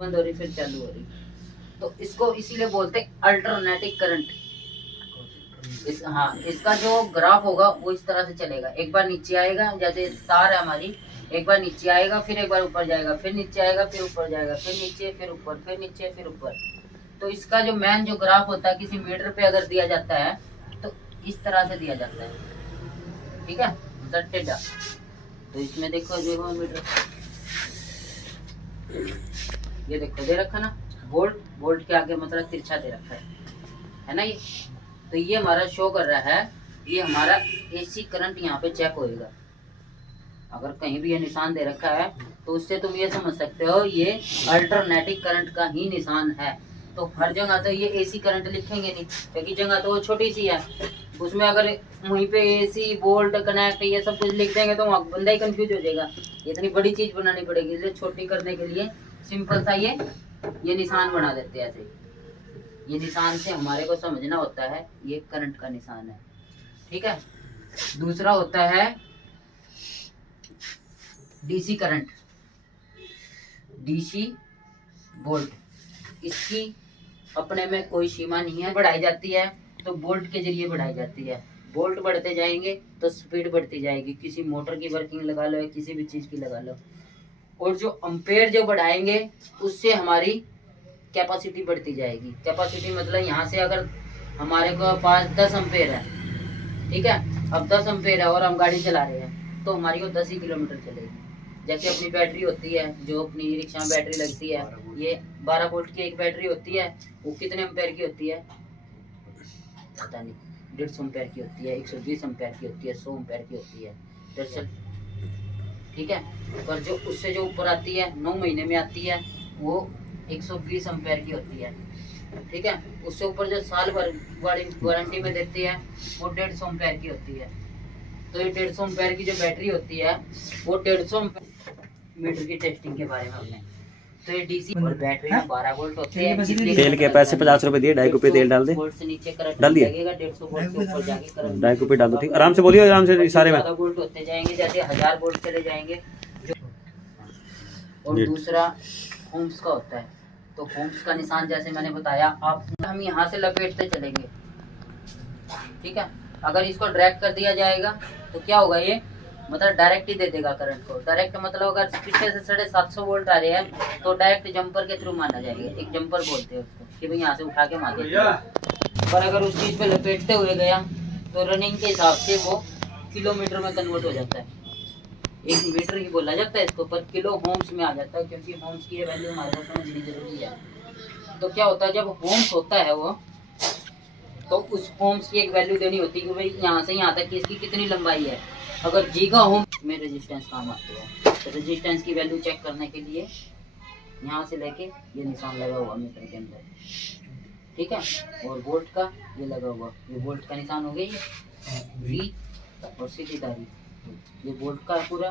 बंद हो रही फिर चालू हो रही। तो इसको इसीलिए बोलते हैं अल्टरनेटिंग करंट। इसका जो ग्राफ होगा वो इस तरह से चलेगा, एक बार नीचे आएगा, जैसे तार है हमारी, एक बार नीचे आएगा, फिर एक बार ऊपर जाएगा, फिर नीचे आएगा, फिर ऊपर जाएगा, फिर नीचे, फिर ऊपर, फिर नीचे, फिर ऊपर। तो इसका जो मेन जो ग्राफ होता है किसी मीटर पे अगर दिया जाता है तो इस तरह से दिया जाता है, ठीक है, टेढ़ा। तो इसमें देखो मीटर, ये देखो दे रखा ना वोल्ट, वोल्ट के आगे मतलब तिरछा दे रखा है ना ये। तो ये हमारा शो कर रहा है, ये हमारा एसी करंट यहाँ पे चेक होएगा। अगर कहीं भी ये निशान दे रखा है तो उससे तुम ये समझ सकते हो ये अल्टरनेटिंग करंट का ही निशान है। तो हर जगह तो ये एसी करंट लिखेंगे नहीं, क्योंकि जगह तो वो छोटी सी है, उसमें अगर वहीं पे एसी वोल्ट कनेक्ट ये सब कुछ लिख देंगे तो बंदा ही कंफ्यूज हो जाएगा। इतनी बड़ी चीज बनानी पड़ेगी, इसलिए छोटी करने के लिए सिंपल सा ये निशान बना देते हैं ऐसे। ये निशान से हमारे को समझना होता है ये करंट का निशान है, ठीक है। दूसरा होता है डीसी करंट, डीसी वोल्ट। इसकी अपने में कोई सीमा नहीं है, बढ़ाई जाती है तो वोल्ट के जरिए बढ़ाई जाती है। वोल्ट बढ़ते जाएंगे तो स्पीड बढ़ती जाएगी, किसी मोटर की वर्किंग लगा लो या किसी भी चीज की लगा लो। और जो अम्पेयर जो बढ़ाएंगे उससे हमारी कैपेसिटी बढ़ती जाएगी। कैपेसिटी मतलब यहाँ से अगर हमारे को पास 10 अम्पेयर है, ठीक है, अब 10 अम्पेयर है और हम गाड़ी चला रहे हैं तो हमारी वो 10 ही किलोमीटर चलेगी। जैसे अपनी बैटरी होती है, जो अपनी रिक्शा में बैटरी लगती है, ये 12 वोल्ट की एक बैटरी होती है, वो कितने अम्पेयर की होती है पता नहीं, 150 अम्पेयर की होती है, 120 अम्पेयर की होती है, 100 अम्पेयर की होती है, दरअसल, ठीक है। पर जो उससे जो ऊपर आती है 9 महीने में आती है वो 120 अम्पेयर की होती है, ठीक है। उससे ऊपर जो साल भर वाली वारंटी में देती है वो 150 अम्पेयर की होती है। तो ये 150 अम्पेयर की जो बैटरी होती है वो 150 मीटर की टेस्टिंग के बारे में हमने। तो ये डीसी और बैटरी में 12 वोल्ट होते हैं। तेल के पैसे 50 रुपए दिए, 2.5 रुपए तेल डाल दे, वोल्ट से नीचे करंट डाल दिया, लगेगा, 150 वोल्ट से ऊपर जाके करंट 2.5 रुपए डाल दो, ठीक, आराम से बोलिए, आराम से इशारे में। 14 वोल्ट होते जाएंगे, जैसे 1000 वोल्ट चले जाएंगे जो। और दूसरा ओम्स का होता है। तो ओम्स का निशान जैसे मैंने बताया, आप हम यहाँ से लपेटते चलेंगे, ठीक है। अगर इसको ड्रैग कर दिया जाएगा तो क्या होगा, ये मतलब डायरेक्ट ही दे देगा करंट को। डायरेक्ट मतलब अगर पीछे से 750 वोल्ट आ रहे हैं तो डायरेक्ट जंपर के थ्रू माना जाएगा। एक जंपर बोलते हैं उसको कि भाई यहाँ से उठा के मार देते हैं। पर अगर उस चीज पे लपेटते हुए गया तो रनिंग के हिसाब से वो किलोमीटर में कन्वर्ट हो जाता है। एक मीटर ही बोला जाता है इसको, पर किलो होम्स में आ जाता है, क्योंकि होम्स की वैल्यू हमारे को समझनी जरूरी है। तो क्या होता है, जब होम्स होता है वो, तो उस होम्स की एक वैल्यू देनी होती है कि भाई यहाँ से यहाँ तक की इसकी कितनी लंबाई है। अगर जीगा होम में रेजिस्टेंस काम आती है, तो रेजिस्टेंस की वैल्यू चेक करने के लिए यहाँ से लेके ये निशान लगा हुआ मीटर के अंदर, ठीक है। और वोल्ट का ये लगा हुआ, ये वोल्ट का निशान हो गया, ये वी और सीधी धारी, ये वोल्ट का है पूरा,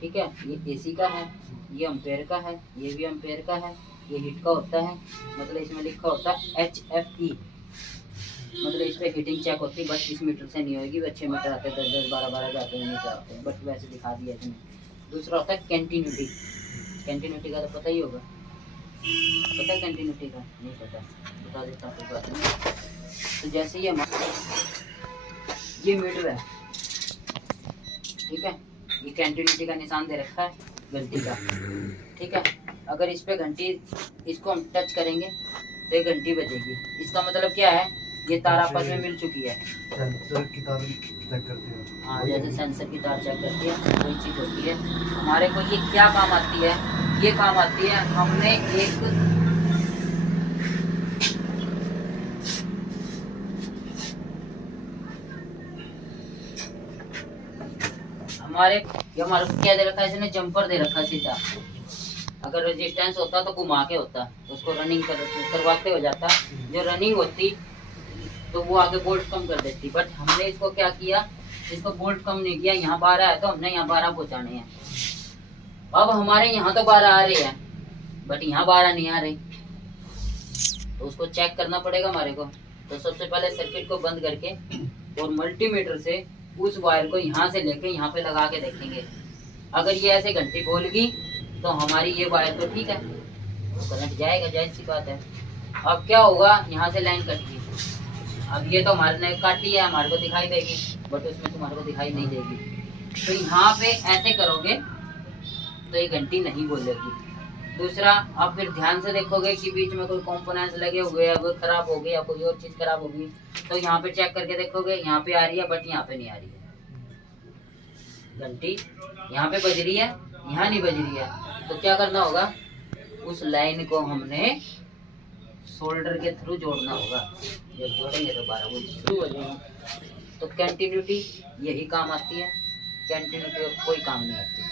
ठीक है। ये एसी का है, ये अम्पेयर का है, ये भी अम्पेयर का है, ये हिट का होता है, मतलब इसमें लिखा होता है HFE, मतलब इस पे हीटिंग चेक होती है। बस इस मीटर से नहीं होगी, अच्छे मीटर आते हैं 10-10, 12-12 जाते हैं, मीटर आते हैं, बट वैसे दिखा दिया इसमें। दूसरा होता है कंटिन्यूटी। कंटिन्यूटी का तो पता ही होगा, पता है कंटिन्यूटी का? नहीं पता, बता देता हूँ बात में। तो जैसे ये मीटर है, ठीक है, ये कंटिन्यूटी का निशान दे रखा है घंटी का, ठीक है। अगर इस पे घंटी, इसको हम टच करेंगे तो ये घंटी बजेगी। इसका मतलब क्या है, ये तार आपस में मिल चुकी है। सेंसर की तार चेक करती है, हाँ, जैसे सेंसर की तार चेक करती है कोई चीज होती है। हमारे को ये क्या काम आती है, ये काम आती है, हमने एक हमारे को क्या दे रखा है, इसने जंपर दे रखा है सीधा। अगर रेजिस्टेंस होता तो घुमा के होता, तो उसको रनिंग करवाते हो जाता। जो रनिंग होती तो वो आगे वोल्ट कम कर देती, बट हमने इसको क्या किया, इसको वोल्ट कम नहीं किया। यहाँ 12 है तो हमने यहाँ 12 पहुँचाने हैं। अब हमारे यहाँ तो 12 आ रही है, बट यहाँ 12 नहीं आ रही, तो उसको चेक करना पड़ेगा हमारे को। तो सबसे पहले सर्किट को बंद करके और मल्टीमीटर से उस वायर को यहाँ से लेके यहाँ पे लगा के देखेंगे। अगर ये ऐसे घंटी बोल गई तो हमारी ये वायर तो ठीक है, तो करंट जाएगा, जाहिर सी बात है। अब क्या होगा, यहाँ से लाइन कट गई। अब ये तो हमारे ने काटी है, हमारे को दिखाई देगी, बट उसमें तुम्हारे को दिखाई नहीं देगी। तो यहाँ पे ऐसे करोगे तो ये घंटी नहीं बोलेगी। दूसरा, आप फिर ध्यान से देखोगे कि बीच में कोई कंपोनेंट्स लगे हुए हैं, वो खराब हो गए या कोई और चीज खराब होगी, तो यहाँ पे चेक करके देखोगे, यहाँ पे आ रही है बट यहाँ पे नहीं आ रही है घंटी। यहाँ पे बज रही है, यहाँ नहीं बज रही है। तो क्या करना होगा, उस लाइन को हमने शोल्डर के थ्रू जोड़ना होगा। जब जोड़ेंगे तो 12 वोल्ट शुरू हो जाएगी। तो कंटिन्यूटी यही काम आती है, कंटिन्यूटी और कोई काम नहीं आती।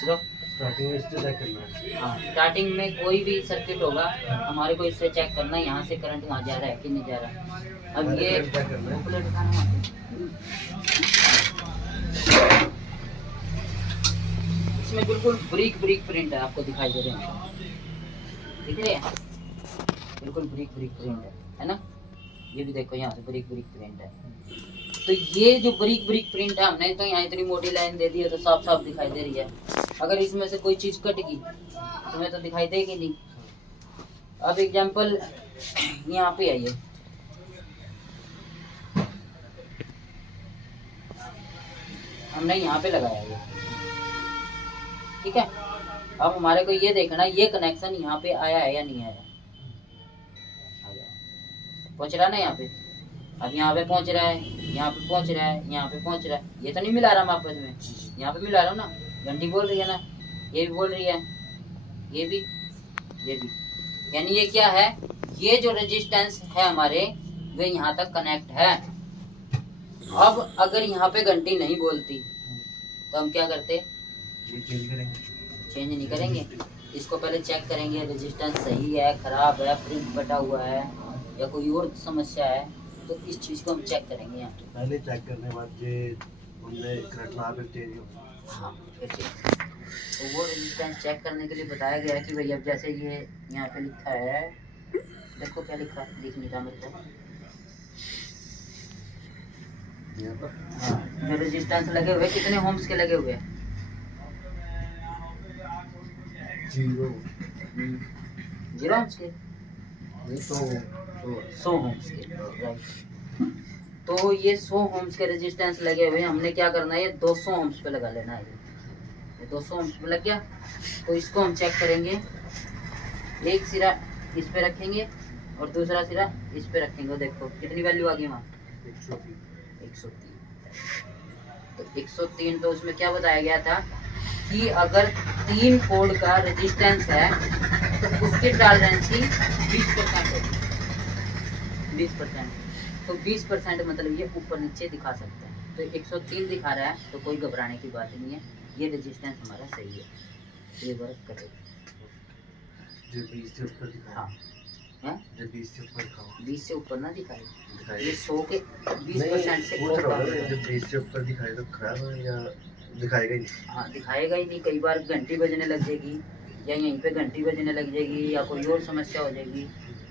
सिर्फ स्टार्टिंग में इससे चेक करना है। हाँ, स्टार्टिंग में कोई भी सर्किट होगा हमारे को इससे चेक करना है, यहाँ से करंट वहाँ जा रहा है कि नहीं जा रहा। अब ये चेक करना है। बुकलेट दिखाना है। इसमें बिल्कुल ब्रिक ब्रिक प्रिंट है, आपको दिखाई दे रहे हैं, दिख रहे हैं, बिल्कुल ब्रिक ब्रिक प्रिंट है ना। ये भी देखो, यहाँ से ब्रिक ब्रिक प्रिंट है। तो ये जो ब्रिक ब्रिक प्रिंट है, हमने तो यहाँ इतनी मोटी लाइन दे दी है तो साफ साफ दिखाई दे रही है। अगर इसमें से कोई चीज कट गई तुम्हें तो दिखाई देगी नहीं। अब एग्जांपल यहाँ पे आइए, हमने यहाँ पे लगाया ये, ठीक है। अब हमारे को ये देखना, ये कनेक्शन यहाँ पे आया है या नहीं आया। पहुंच रहा है ना यहाँ पे। अब यहाँ पे पहुंच रहा है, यहाँ पे पहुंच रहा है, यहाँ पे पहुंच रहा है। ये तो नहीं मिला रहा हम आपस में, यहाँ पे मिला रहा हूँ ना। घंटी बोल रही है ना, ये भी बोल रही है, ये भी, ये भी। यानी ये क्या है, ये जो रेजिस्टेंस है हमारे, वे यहाँ तक कनेक्ट है। अब अगर यहाँ पे घंटी नहीं बोलती तो हम क्या करते, ये चेंज करेंगे। चेंज नहीं करेंगे, इसको पहले चेक करेंगे रेजिस्टेंस सही है, खराब है, प्रिंट बटा हुआ है या कोई और समस्या है। तो इस चीज को हम चेक करेंगे यहाँ पे। पहले चेक करने के बाद ये हमने करंट ना फिर चेंज हो। हाँ, फिर चेक। तो वो रेजिस्टेंस चेक करने के लिए बताया गया है कि भाई अब जैसे ये यहाँ पे लिखा है, देखो क्या लिखा है, लिख नहीं रहा मेरे को। हाँ, जो रेजिस्टेंस लगे हुए कितने होम्स के लगे हुए हैं, 0 होम्स के, 100 होम्स के, राइट। तो ये 100 होम्स के रेजिस्टेंस लगे हुए, हमने क्या करना है, ये 200 होम्स पे लगा लेना है। ये 200 होम्स पे लग गया, तो इसको हम चेक करेंगे। एक सिरा इस पे रखेंगे और दूसरा सिरा इस पे रखेंगे। देखो कितनी वैल्यू आ गई वहाँ, 103। तो 103, तो उसमें क्या बताया गया था कि अगर 3 कोड का रेजिस्टेंस है तो उसकी टॉलरेंसी 20% होगी, 20%। तो 20% मतलब ये ऊपर नीचे दिखा सकते हैं। तो 103 दिखा रहा है तो कोई घबराने की बात नहीं है, ये रेजिस्टेंस हमारा सही है, ये वर्क करेगा। जो 20 से ऊपर दिखाया, हाँ है, जो 20 से ऊपर दिखाओ, 20 से ऊपर ना दिखाए, दिखाई ये 100 के 20% से पूछ रहा हूँ ऊपर। ना, जब 20 से ऊपर दिखाए तो खराब है या दिखाएगा ही नहीं? हाँ, दिखाएगा ही नहीं। कई बार घंटी बजने लग जाएगी या यहीं पे घंटी बजने लग जाएगी या कोई और समस्या हो जाएगी,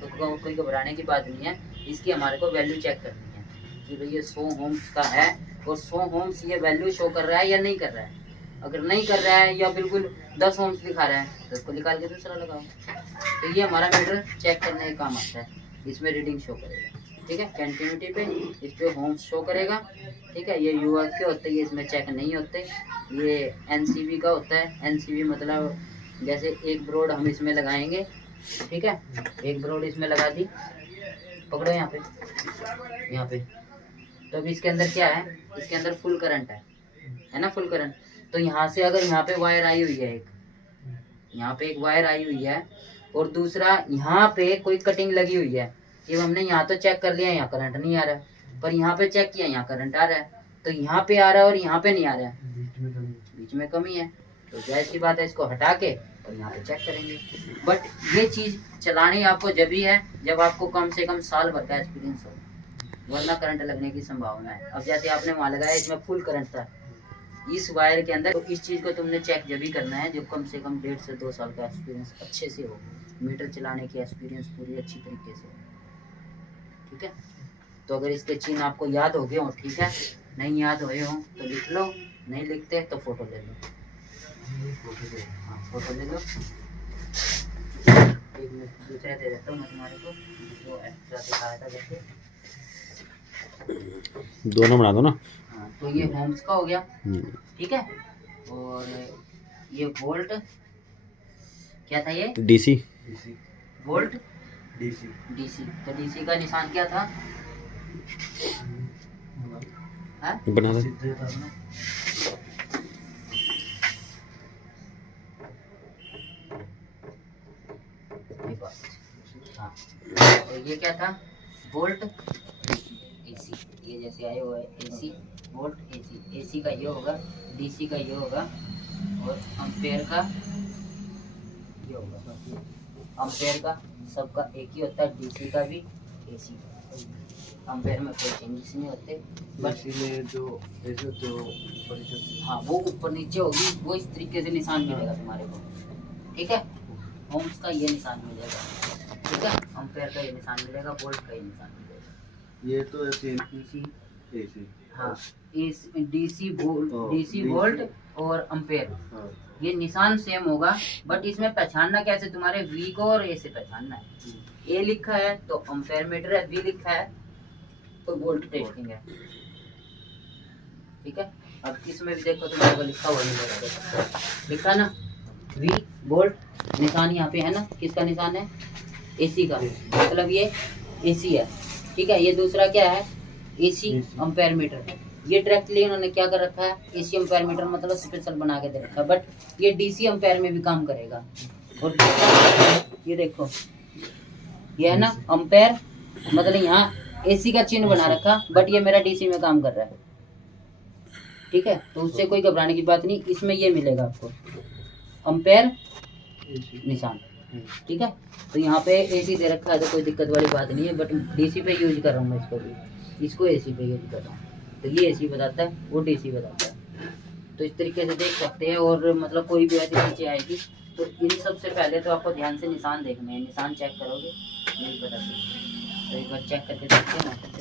तो कोई घबराने की बात नहीं है। इसकी हमारे को वैल्यू चेक करनी है कि भाई ये 100 होम्स का है और 100 होम्स ये वैल्यू शो कर रहा है या नहीं कर रहा है। अगर नहीं कर रहा है या बिल्कुल 10 होम्स दिखा रहा है तो उसको निकाल के दूसरा लगाओ। तो ये हमारा मीटर चेक करने का काम आता है, इसमें रीडिंग शो करेगा, ठीक है। कंटिन्यूटी पे इस पे होम्स शो करेगा, ठीक है। ये यूएफ के होते हैं, ये इसमें चेक नहीं होते। ये एनसीबी का होता है। एनसीबी मतलब जैसे एक ब्रोड हम इसमें लगाएंगे, ठीक है, एक ब्रोड इसमें लगा दी, पकड़ो यहाँ पे। तो अभी इसके अंदर क्या है, इसके अंदर फुल करंट है ना, फुल करंट। तो यहाँ से अगर यहाँ पे वायर आई हुई है, एक यहाँ पे एक वायर आई हुई है और दूसरा यहाँ पे कोई कटिंग लगी हुई है। ये हमने यहाँ तो चेक कर लिया, यहाँ करंट नहीं आ रहा है, पर यहाँ पे चेक किया, यहाँ करंट आ रहा है। तो यहाँ पे आ रहा है और यहाँ पे नहीं आ रहा है, बीच में कमी है। तो जाहिर सी बात है, इसको हटा के और यहाँ पे चेक करेंगे। बट ये चीज चलानी आपको जब भी है जब आपको कम से कम साल भर का एक्सपीरियंस हो, वरना करंट लगने की संभावना है। अब जैसे आपने वहाँ लगाया, इसमें फुल करंट था इस वायर के अंदर, तो इस चीज को तुमने चेक जब भी करना है जब कम से कम 1.5 से 2 साल का एक्सपीरियंस अच्छे से हो, मीटर चलाने की एक्सपीरियंस पूरी अच्छी तरीके से हो, ठीक है। तो अगर इसके चिन्ह आपको याद हो गए हो, ठीक है, नहीं याद हुए हो तो लिख लो, नहीं लिखते तो फोटो ले लो। हाँ, फोटो ले लो। एक मैं दूसरा दे देता हूँ मैं तुम्हारे को, जो एक्स्ट्रा दिखाया था जैसे। दोनों बना दो ना। हाँ, तो ये होम्स का हो गया, ठीक है। और ये वोल्ट क्या था, ये डीसी वोल्ट डीसी डीसी। तो डीसी का निशान क्या था, हाँ? बना दो। सीधे करना। ये बात, हाँ। और ये क्या था, वोल्ट एसी। ये जैसे आए हुआ है एसी, वोल्ट एसी। एसी का ये होगा, डीसी का ये होगा, और अम्पेयर का ये होगा। अम्पेयर का सबका एक ही होता है, डीसी का भी, एसी का। अम्पेयर में कोई चेंजेस नहीं होते, बस में जो ऐसे जो ऊपर नीचे, हाँ वो ऊपर नीचे होगी, वो इस तरीके से निशान मिलेगा तुम्हारे को, ठीक है। होम्स का ये निशान मिलेगा, ठीक है। अम्पेयर का ये निशान मिलेगा, वोल्ट का ये निशान मिलेगा। ये तो ऐसे डीसी, ऐसे, हाँ, इस डीसी वोल्ट, हाँ, डीसी DC वोल्ट और अम्पेयर, हाँ, ये निशान सेम होगा, बट इसमें पहचानना कैसे, तुम्हारे वी को और ए से पहचानना है। ए लिखा है तो अम्पेयर मीटर है, वी लिखा है तो वोल्ट टेस्टिंग है, ठीक है। अब इसमें भी देखो तुम्हारे को लिखा हुआ मिलेगा, लिखा ना वी वोल्ट, निशान यहाँ पे है ना, किसका निशान है, एसी का, मतलब ये एसी है, ठीक है। ये दूसरा क्या है, एसी अम्पेयर मीटर है। ये डायरेक्टली उन्होंने क्या कर रखा है, एसी अम्पेयर मीटर मतलब स्पेशल बना के दे रखा है, बट ये डीसी अम्पेयर में भी काम करेगा। और ये देखो, ये है ना अम्पेयर, मतलब यहाँ एसी का चिन्ह बना रखा, बट ये मेरा डीसी में काम कर रहा है, ठीक है। तो उससे कोई घबराने की बात नहीं, इसमें ये मिलेगा आपको अम्पेयर निशान, ठीक है। तो यहाँ पे एसी दे रखा है तो कोई दिक्कत वाली बात नहीं है, बट डीसी पे यूज कर रहा हूँ मैं इसको भी, इसको एसी पे यूज कर रहा हूँ। तो ये एसी बताता है, वो डीसी बताता है। तो इस तरीके से देख सकते हैं। और मतलब कोई भी ऐसी चीज़ें आएगी तो इन सब से पहले तो आपको ध्यान से निशान देखने हैं, निशान चेक करोगे नहीं पता चलेगा। तो एक बार चेक करके देखते हैं ना।